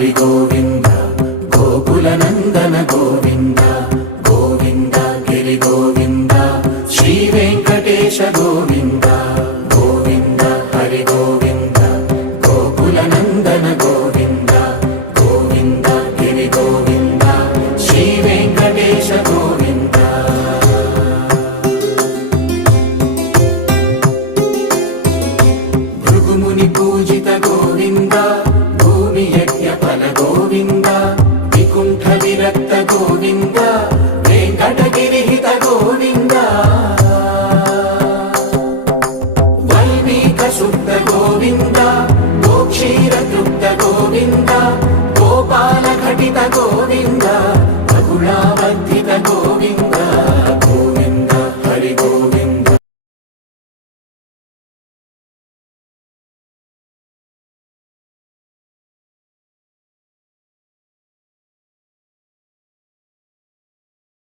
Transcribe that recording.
హరి గోవింద గోకుల నందన గోవింద గోవింద గిరి గోవింద శ్రీ వెంకటేశ గోవింద గోవింద హరి గోవింద గోకుల నందన గోవింద గోవింద గిరి గోవింద శ్రీ వెంకటేశ గోవింద భృగుముని పూజిత గోవింద భూమి యజ్ఞ ఫల గోవింద వికుంఠ విరక్త గోవింద వెంకటగిరిహిత గోవింద వైదిక శుద్ధ గోవింద గోక్షీర తృప్త గోవింద గోపాల ఘటిత గోవింద